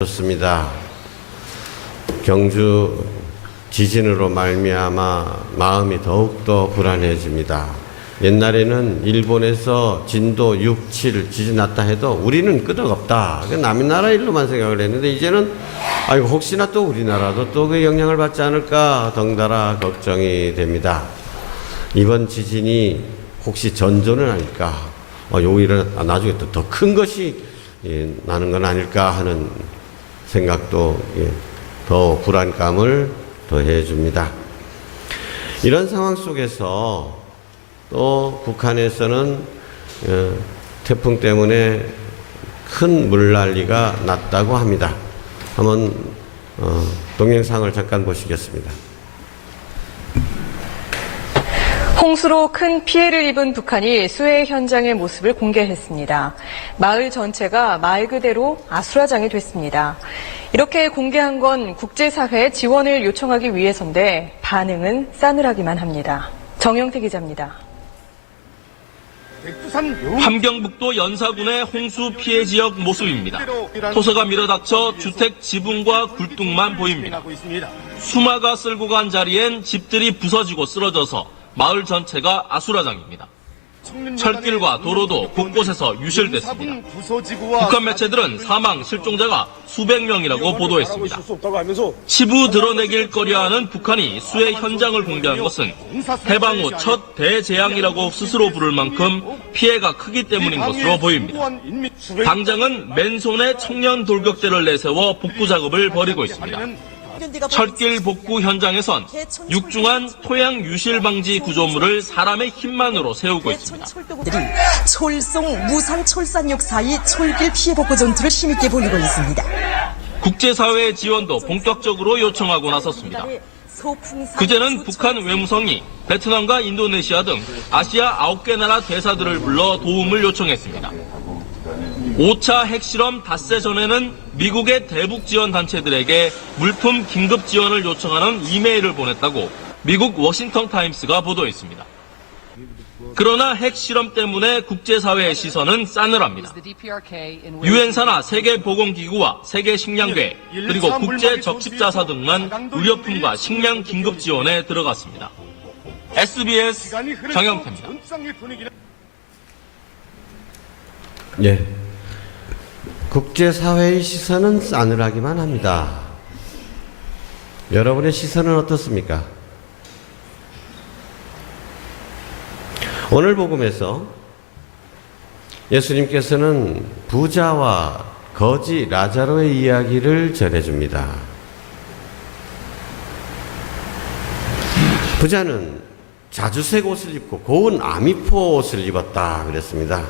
좋습니다. 경주 지진으로 말미암아 마음이 더욱더 불안해집니다. 옛날에는 일본에서 진도 6, 7 지진 났다 해도 우리는 끄덕없다. 남의 나라 일로만 생각을 했는데 이제는 아이고 혹시나 또 우리나라도 또 그 영향을 받지 않을까 덩달아 걱정이 됩니다. 이번 지진이 혹시 전조는 아닐까? 오히려 나중에 또 더 큰 것이 나는 건 아닐까 하는 생각도 더 불안감을 더해 줍니다. 이런 상황 속에서 또 북한에서는 태풍 때문에 큰 물난리가 났다고 합니다. 한번 동영상을 잠깐 보시겠습니다. 홍수로 큰 피해를 입은 북한이 수해 현장의 모습을 공개했습니다. 마을 전체가 말 그대로 아수라장이 됐습니다. 이렇게 공개한 건 국제사회의 지원을 요청하기 위해서인데 반응은 싸늘하기만 합니다. 정영태 기자입니다. 함경북도 연사군의 홍수 피해 지역 모습입니다. 토사가 밀어닥쳐 주택 지붕과 굴뚝만 보입니다. 수마가 쓸고 간 자리엔 집들이 부서지고 쓰러져서 마을 전체가 아수라장입니다. 철길과 도로도 곳곳에서 유실됐습니다. 북한 매체들은 사망, 실종자가 수백 명이라고 보도했습니다. 치부 드러내길 꺼려하는 북한이 수해 현장을 공개한 것은 해방 후 첫 대재앙이라고 스스로 부를 만큼 피해가 크기 때문인 것으로 보입니다. 당장은 맨손에 청년 돌격대를 내세워 복구 작업을 벌이고 있습니다. 철길 복구 현장에선 육중한 토양 유실 방지 구조물을 사람의 힘만으로 세우고 있습니다. 철송 무산 철산역 사이 철길 피해 복구 전투를 힘있게 벌이고 있습니다. 국제사회의 지원도 본격적으로 요청하고 나섰습니다. 그제는 북한 외무성이 베트남과 인도네시아 등 아시아 9개 나라 대사들을 불러 도움을 요청했습니다. 5차 핵실험 닷새 전에는 미국의 대북 지원 단체들에게 물품 긴급 지원을 요청하는 이메일을 보냈다고 미국 워싱턴 타임스가 보도했습니다. 그러나 핵실험 때문에 국제사회의 시선은 싸늘합니다. 유엔사나 세계보건기구와 세계식량회 그리고 국제적십자사 등만 의료품과 식량 긴급 지원에 들어갔습니다. SBS 정영태입니다. 예. 국제사회의 시선은 싸늘하기만 합니다. 여러분의 시선은 어떻습니까? 오늘 복음에서 예수님께서는 부자와 거지 라자로의 이야기를 전해줍니다. 부자는 자주색 옷을 입고 고운 아미포 옷을 입었다 그랬습니다.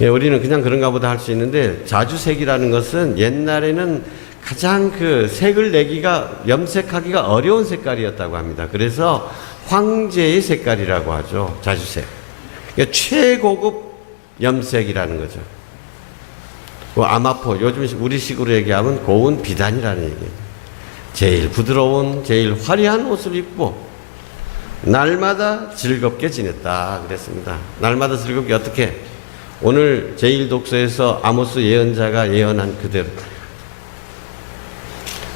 우리는 그냥 그런가 보다 할 수 있는데 자주색이라는 것은 옛날에는 가장 그 색을 내기가 염색하기가 어려운 색깔이었다고 합니다. 그래서 황제의 색깔이라고 하죠. 자주색. 그러니까 최고급 염색이라는 거죠. 아마포, 요즘 우리식으로 얘기하면 고운 비단이라는 얘기예요. 제일 부드러운, 제일 화려한 옷을 입고 날마다 즐겁게 지냈다 그랬습니다. 날마다 즐겁게 어떻게? 오늘 제1독서에서 아모스 예언자가 예언한 그대로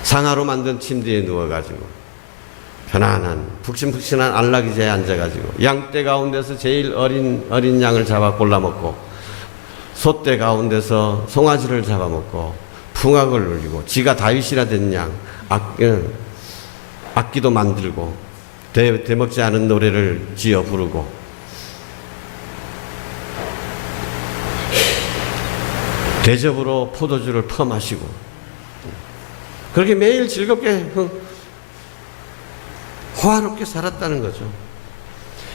상아로 만든 침대에 누워가지고 편안한 푹신푹신한 안락의자에 앉아가지고 양떼 가운데서 제일 어린 양을 잡아 골라먹고 소떼 가운데서 송아지를 잡아먹고 풍악을 울리고 지가 다윗이라 된 양 악기도 만들고 대먹지 않은 노래를 지어 부르고 대접으로 포도주를 퍼마시고 그렇게 매일 즐겁게 호화롭게 살았다는 거죠.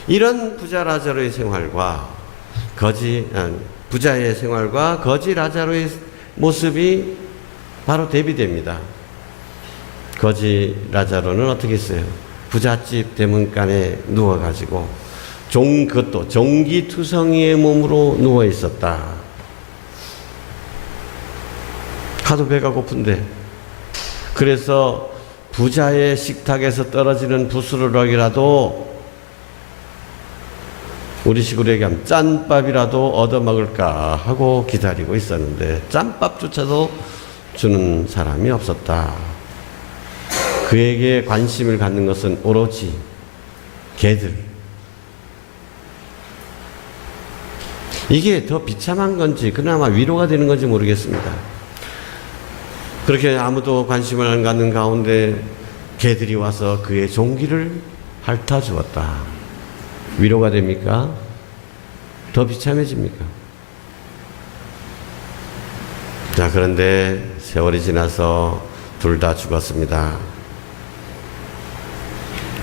이런 부자 라자로의 생활과 부자의 생활과 거지 라자로의 모습이 바로 대비됩니다. 거지 라자로는 어떻게 했어요? 부잣집 대문간에 누워가지고 그것도 종기투성이의 몸으로 누워 있었다. 하도 배가 고픈데 그래서 부자의 식탁에서 떨어지는 부스러기라도 우리식으로 얘기하면 짠밥이라도 얻어먹을까 하고 기다리고 있었는데 짠밥조차도 주는 사람이 없었다. 그에게 관심을 갖는 것은 오로지 개들. 이게 더 비참한 건지 그나마 위로가 되는 건지 모르겠습니다. 그렇게 아무도 관심을 안 갖는 가운데 개들이 와서 그의 종기를 핥아 주었다. 위로가 됩니까? 더 비참해집니까? 자, 그런데 세월이 지나서 둘 다 죽었습니다.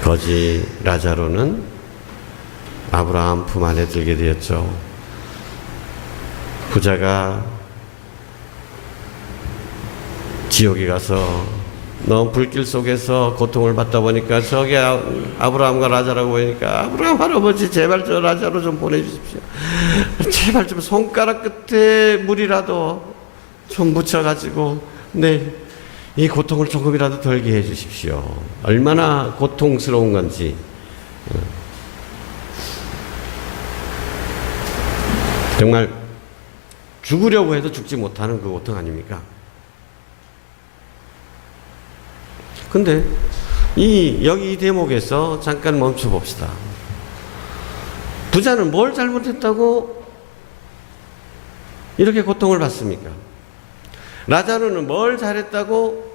거지 라자로는 아브라함 품 안에 들게 되었죠. 부자가 지옥에 가서 너무 불길 속에서 고통을 받다 보니까 저기 아브라함과 라자라고 보니까 아브라함 할아버지 제발 저 라자로 좀 보내주십시오. 제발 좀 손가락 끝에 물이라도 좀 묻혀가지고 이 고통을 조금이라도 덜게 해주십시오. 얼마나 고통스러운 건지. 정말 죽으려고 해도 죽지 못하는 그 고통 아닙니까? 근데 여기 이 대목에서 잠깐 멈춰 봅시다. 부자는 뭘 잘못했다고 이렇게 고통을 받습니까? 라자로는 뭘 잘했다고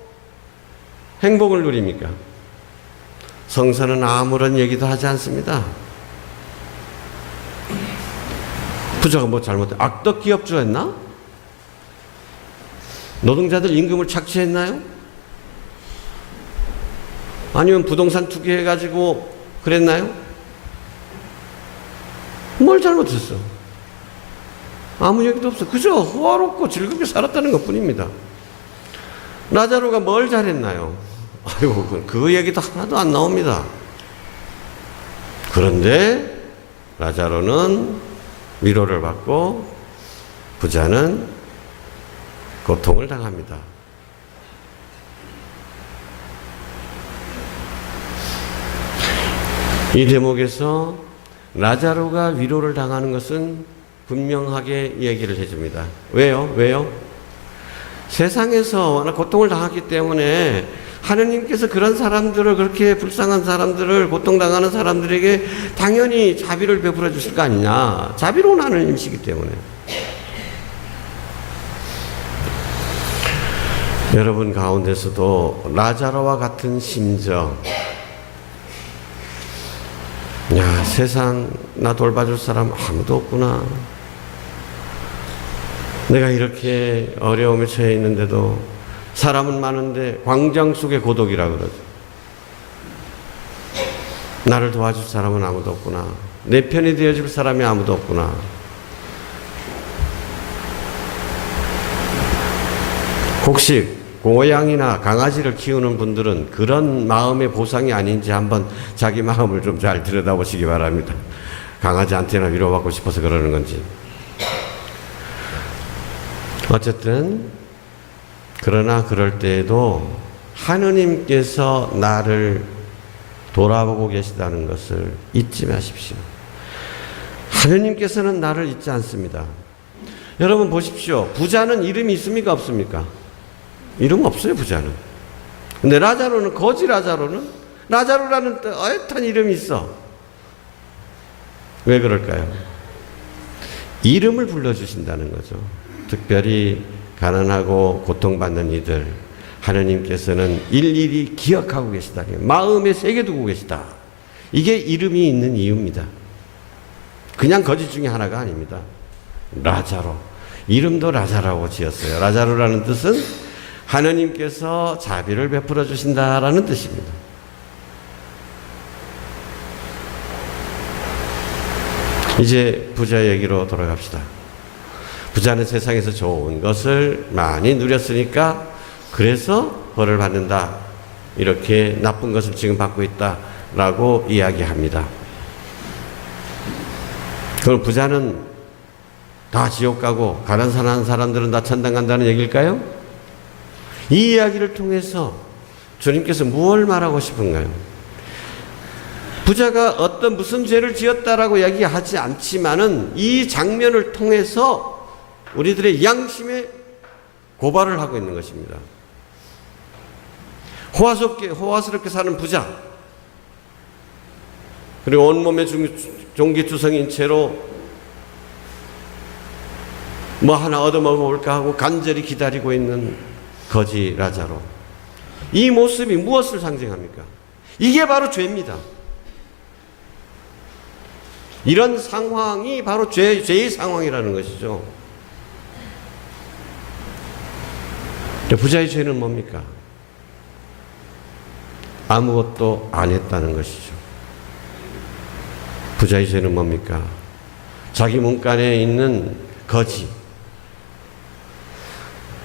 행복을 누립니까? 성서는 아무런 얘기도 하지 않습니다. 부자가 뭐 잘못했나? 악덕 기업주였나? 노동자들 임금을 착취했나요? 아니면 부동산 투기해가지고 그랬나요? 뭘 잘못했어? 아무 얘기도 없어. 그저 호화롭고 즐겁게 살았다는 것 뿐입니다. 라자로가 뭘 잘했나요? 아이고, 그 얘기도 하나도 안 나옵니다. 그런데 라자로는 위로를 받고 부자는 고통을 당합니다. 이 대목에서 라자로가 위로를 당하는 것은 분명하게 얘기를 해줍니다. 왜요? 세상에서 워낙 고통을 당했기 때문에 하느님께서 그런 사람들을, 그렇게 불쌍한 사람들을, 고통당하는 사람들에게 당연히 자비를 베풀어 주실 거 아니냐. 자비로운 하느님이시기 때문에. 여러분 가운데서도 라자로와 같은 심정, 야, 세상 나 돌봐줄 사람 아무도 없구나. 내가 이렇게 어려움에 처해 있는데도 사람은 많은데 광장 속의 고독이라 그러죠. 나를 도와줄 사람은 아무도 없구나. 내 편이 되어줄 사람이 아무도 없구나. 혹시 고양이나 강아지를 키우는 분들은 그런 마음의 보상이 아닌지 한번 자기 마음을 좀 잘 들여다보시기 바랍니다. 강아지한테나 위로받고 싶어서 그러는 건지. 어쨌든 그러나 그럴 때에도 하느님께서 나를 돌아보고 계시다는 것을 잊지 마십시오. 하느님께서는 나를 잊지 않습니다. 여러분 보십시오. 부자는 이름이 있습니까? 없습니까? 이름 없어요, 부자는. 근데 라자로는, 거지 라자로는 라자로라는 어엿한 이름이 있어. 왜 그럴까요? 이름을 불러주신다는 거죠. 특별히 가난하고 고통받는 이들, 하느님께서는 일일이 기억하고 계시다. 마음에 새겨두고 계시다. 이게 이름이 있는 이유입니다. 그냥 거지 중에 하나가 아닙니다. 라자로. 이름도 라자라고 지었어요. 라자로라는 뜻은 하느님께서 자비를 베풀어 주신다라는 뜻입니다. 이제 부자 얘기로 돌아갑시다. 부자는 세상에서 좋은 것을 많이 누렸으니까 그래서 벌을 받는다. 이렇게 나쁜 것을 지금 받고 있다라고 이야기합니다. 그럼 부자는 다 지옥 가고 가난한 사람들은 다 천당 간다는 얘기일까요? 이 이야기를 통해서 주님께서 무엇을 말하고 싶은가요? 부자가 어떤 무슨 죄를 지었다라고 이야기하지 않지만은 이 장면을 통해서 우리들의 양심에 고발을 하고 있는 것입니다. 호화스럽게 사는 부자, 그리고 온몸에 종기투성인 채로 뭐 하나 얻어먹어볼까 하고 간절히 기다리고 있는 거지 라자로. 이 모습이 무엇을 상징합니까? 이게 바로 죄입니다. 이런 상황이 바로 죄의 상황이라는 것이죠. 부자의 죄는 뭡니까? 아무것도 안 했다는 것이죠. 부자의 죄는 뭡니까? 자기 문간에 있는 거지,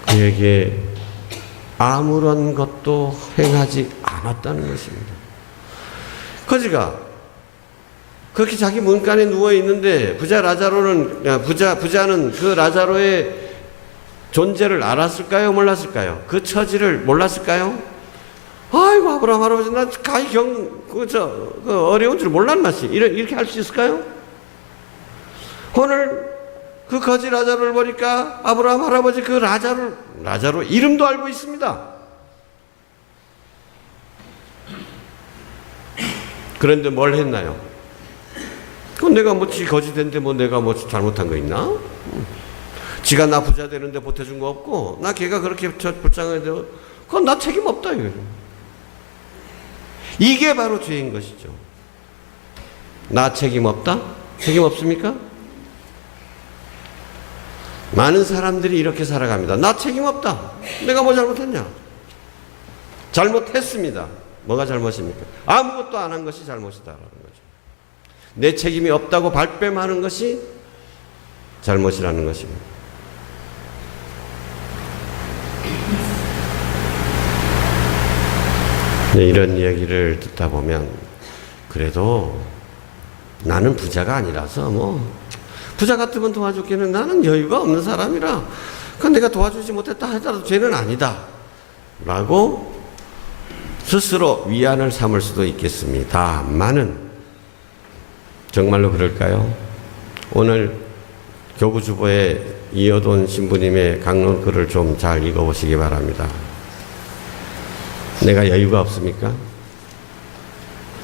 그에게 아무런 것도 행하지 않았다는 것입니다. 거지가 그렇게 자기 문간에 누워 있는데 부자는 그 라자로의 존재를 알았을까요? 몰랐을까요? 그 처지를 몰랐을까요? 아이고, 아브라함 할아버지, 나 어려운 줄 몰랐나시. 이렇게 할 수 있을까요? 오늘 그 거지 라자로를 보니까 아브라함 할아버지 그 라자로 이름도 알고 있습니다. 그런데 뭘 했나요? 그건 내가 지 거지 된데 내가 잘못한 거 있나? 지가 나 부자 되는데 보태준 거 없고, 나 걔가 그렇게 불쌍하게 되고, 그건 나 책임 없다, 이거죠. 이게 바로 죄인 것이죠. 나 책임 없다? 책임 없습니까? 많은 사람들이 이렇게 살아갑니다. 나 책임 없다. 내가 뭐 잘못했냐? 잘못했습니다. 뭐가 잘못입니까? 아무것도 안 한 것이 잘못이다라는 거죠. 내 책임이 없다고 발뺌하는 것이 잘못이라는 것입니다. 이런 얘기를 듣다 보면 그래도 나는 부자가 아니라서 부자 같으면 도와줬겠는 나는 여유가 없는 사람이라 그건 내가 도와주지 못했다 하더라도 죄는 아니다 라고 스스로 위안을 삼을 수도 있겠습니다만은 정말로 그럴까요? 오늘 교구주보의 이어돈 신부님의 강론글을 좀 잘 읽어보시기 바랍니다. 내가 여유가 없습니까?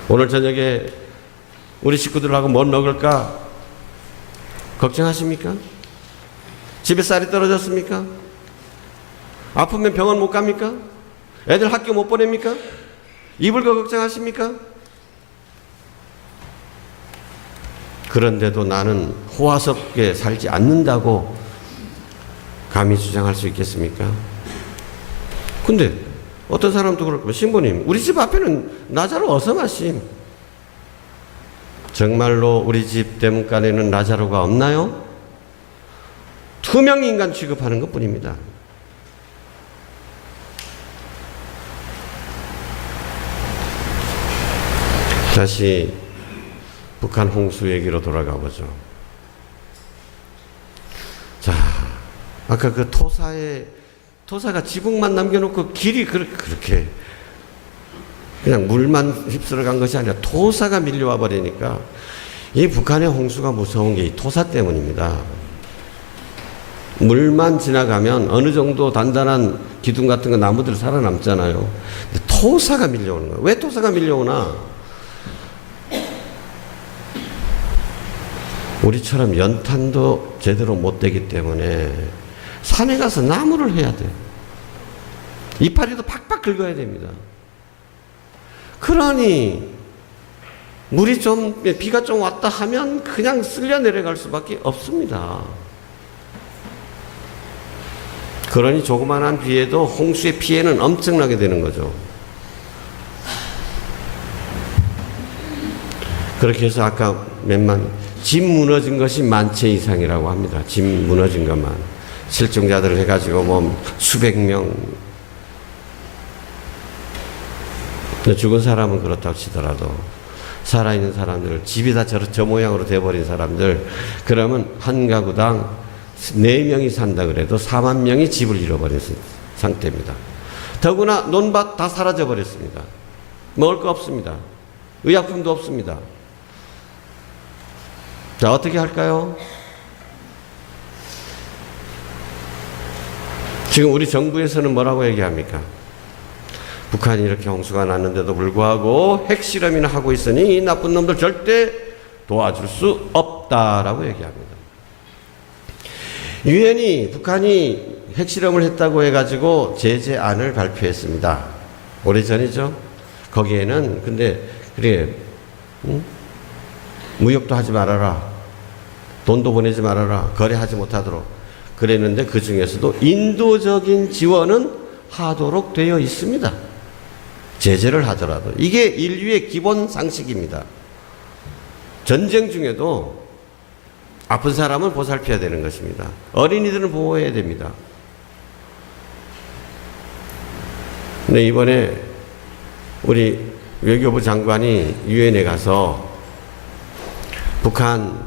오늘 저녁에 우리 식구들하고 뭘 먹을까 걱정하십니까? 집에 쌀이 떨어졌습니까? 아프면 병원 못 갑니까? 애들 학교 못 보냅니까? 입을 거 걱정하십니까? 그런데도 나는 호화스럽게 살지 않는다고 감히 주장할 수 있겠습니까? 근데 어떤 사람도 그럴 거예요. 신부님, 우리 집 앞에는 라자로 어서 마심. 정말로 우리 집 대문간에는 라자로가 없나요? 투명 인간 취급하는 것 뿐입니다. 다시 북한 홍수 얘기로 돌아가 보죠. 자, 아까 그 토사가 지붕만 남겨놓고 길이 그렇게 그냥 물만 휩쓸어 간 것이 아니라 토사가 밀려와 버리니까 이 북한의 홍수가 무서운 게 이 토사 때문입니다. 물만 지나가면 어느 정도 단단한 기둥 같은 거 나무들 살아남잖아요. 근데 토사가 밀려오는 거예요. 왜 토사가 밀려오나? 우리처럼 연탄도 제대로 못 되기 때문에 산에 가서 나무를 해야 돼요. 이파리도 팍팍 긁어야 됩니다. 그러니 비가 좀 왔다 하면 그냥 쓸려 내려갈 수밖에 없습니다. 그러니 조그만한 비에도 홍수의 피해는 엄청나게 되는 거죠. 그렇게 해서 아까 집 무너진 것이 10,000채 이상이라고 합니다. 집 무너진 것만. 실종자들을 해가지고 수백 명. 죽은 사람은 그렇다고 치더라도 살아있는 사람들, 집이 다 저 모양으로 돼버린 사람들, 그러면 한 가구당 4명이 산다 그래도 4만 명이 집을 잃어버린 상태입니다. 더구나 논밭 다 사라져 버렸습니다. 먹을 거 없습니다. 의약품도 없습니다. 자, 어떻게 할까요? 지금 우리 정부에서는 뭐라고 얘기합니까? 북한이 이렇게 홍수가 났는데도 불구하고 핵실험이나 하고 있으니 이 나쁜 놈들 절대 도와줄 수 없다라고 얘기합니다. 유엔이 북한이 핵실험을 했다고 해가지고 제재안을 발표했습니다. 오래전이죠. 거기에는 근데 그래 무역도 하지 말아라, 돈도 보내지 말아라, 거래하지 못하도록 그랬는데 그 중에서도 인도적인 지원은 하도록 되어 있습니다. 제재를 하더라도 이게 인류의 기본 상식입니다. 전쟁 중에도 아픈 사람은 보살펴야 되는 것입니다. 어린이들은 보호해야 됩니다. 근데 이번에 우리 외교부 장관이 유엔에 가서 북한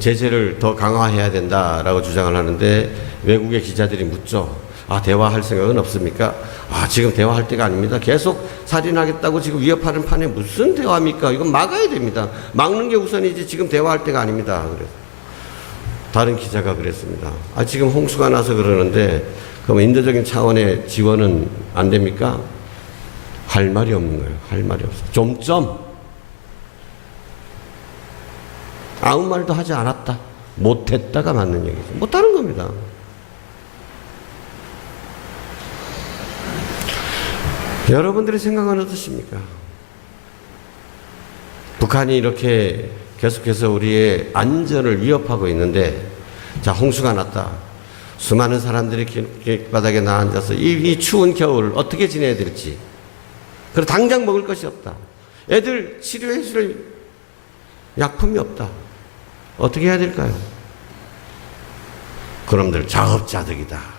제재를 더 강화해야 된다라고 주장을 하는데 외국의 기자들이 묻죠. 아, 대화할 생각은 없습니까? 아, 지금 대화할 때가 아닙니다. 계속 살인하겠다고 지금 위협하는 판에 무슨 대화입니까? 이건 막아야 됩니다. 막는 게 우선이지 지금 대화할 때가 아닙니다. 그래서 다른 기자가 그랬습니다. 아, 지금 홍수가 나서 그러는데 그럼 인도적인 차원의 지원은 안 됩니까? 할 말이 없는 거예요. 할 말이 없어. 점점 아무 말도 하지 않았다. 못했다가 맞는 얘기죠. 못하는 겁니다. 여러분들의 생각은 어떠십니까? 북한이 이렇게 계속해서 우리의 안전을 위협하고 있는데, 자, 홍수가 났다. 수많은 사람들이 길바닥에 나앉아서 이 추운 겨울 어떻게 지내야 될지. 그리고 당장 먹을 것이 없다. 애들 치료해 줄 약품이 없다. 어떻게 해야 될까요? 그놈들 자업자득이다.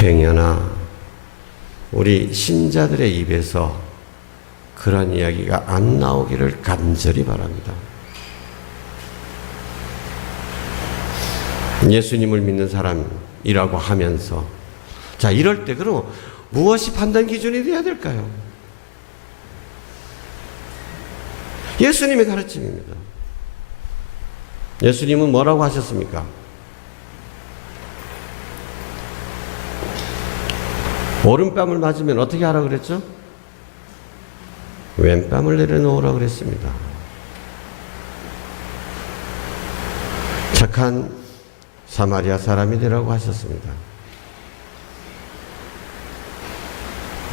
행여나 우리 신자들의 입에서 그런 이야기가 안 나오기를 간절히 바랍니다. 예수님을 믿는 사람이라고 하면서, 자, 이럴 때 그럼 무엇이 판단 기준이 되어야 될까요? 예수님의 가르침입니다. 예수님은 뭐라고 하셨습니까? 오른뺨을 맞으면 어떻게 하라 그랬죠? 왼뺨을 내려놓으라 그랬습니다. 착한 사마리아 사람이 되라고 하셨습니다.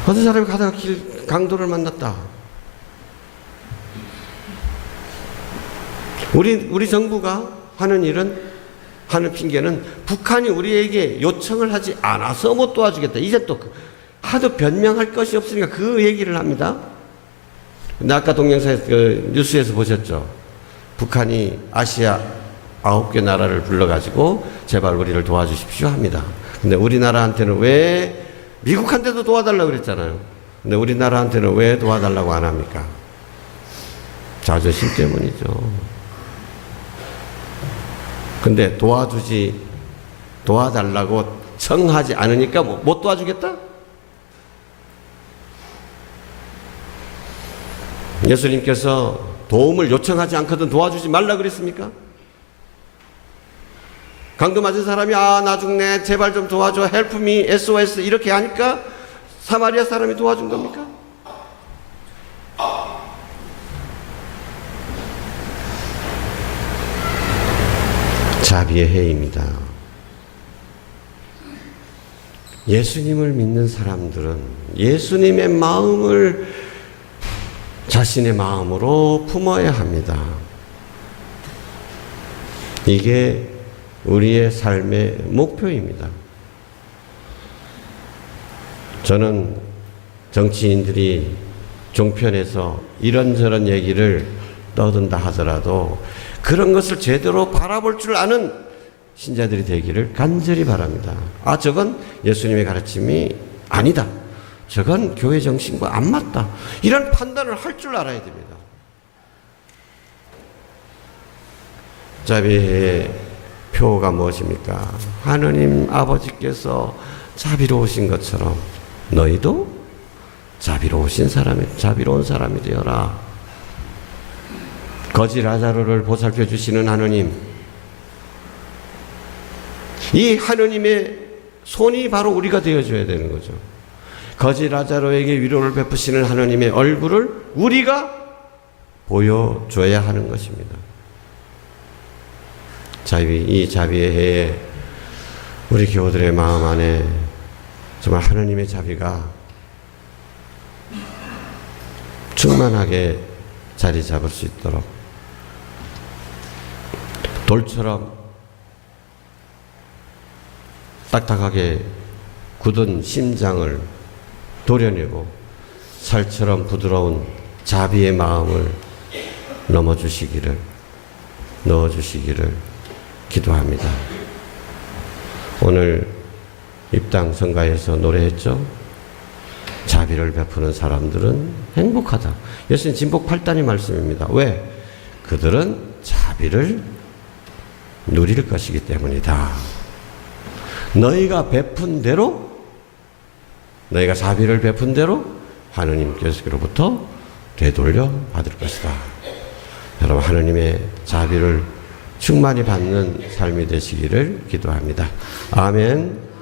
어떤 사람이 가다가 강도를 만났다. 우리 정부가 하는 하는 핑계는 북한이 우리에게 요청을 하지 않아서 못 도와주겠다. 이제 또 하도 변명할 것이 없으니까 그 얘기를 합니다. 근데 아까 동영상에서 뉴스에서 보셨죠? 북한이 아시아 9개 나라를 불러가지고 제발 우리를 도와주십시오 합니다. 근데 우리나라한테는 왜, 미국한테도 도와달라고 그랬잖아요. 근데 우리나라한테는 왜 도와달라고 안 합니까? 자존심 때문이죠. 근데 도와달라고 청하지 않으니까 못 도와주겠다? 예수님께서 도움을 요청하지 않거든 도와주지 말라 그랬습니까? 강도 맞은 사람이 나 죽네 제발 좀 도와줘 help me SOS 이렇게 하니까 사마리아 사람이 도와준 겁니까? 자비의 해입니다. 예수님을 믿는 사람들은 예수님의 마음을 자신의 마음으로 품어야 합니다. 이게 우리의 삶의 목표입니다. 저는 정치인들이 종편에서 이런저런 얘기를 떠든다 하더라도 그런 것을 제대로 바라볼 줄 아는 신자들이 되기를 간절히 바랍니다. 저건 예수님의 가르침이 아니다. 저건 교회 정신과 안 맞다. 이런 판단을 할 줄 알아야 됩니다. 자비의 표가 무엇입니까? 하느님 아버지께서 자비로우신 것처럼 너희도 자비로운 사람이 되어라. 거지 라자로를 보살펴 주시는 하느님, 이 하느님의 손이 바로 우리가 되어줘야 되는 거죠. 거지 라자로에게 위로를 베푸시는 하느님의 얼굴을 우리가 보여줘야 하는 것입니다. 이 자비의 해에 우리 교우들의 마음 안에 정말 하느님의 자비가 충만하게 자리 잡을 수 있도록 돌처럼 딱딱하게 굳은 심장을 도려내고 살처럼 부드러운 자비의 마음을 넣어주시기를 기도합니다. 오늘 입당 성가에서 노래했죠. 자비를 베푸는 사람들은 행복하다. 예수님 진복 8단의 말씀입니다. 왜? 그들은 자비를 누릴 것이기 때문이다. 너희가 베푼 대로, 너희가 자비를 베푼 대로 하느님께서로부터 되돌려 받을 것이다. 여러분, 하느님의 자비를 충만히 받는 삶이 되시기를 기도합니다. 아멘.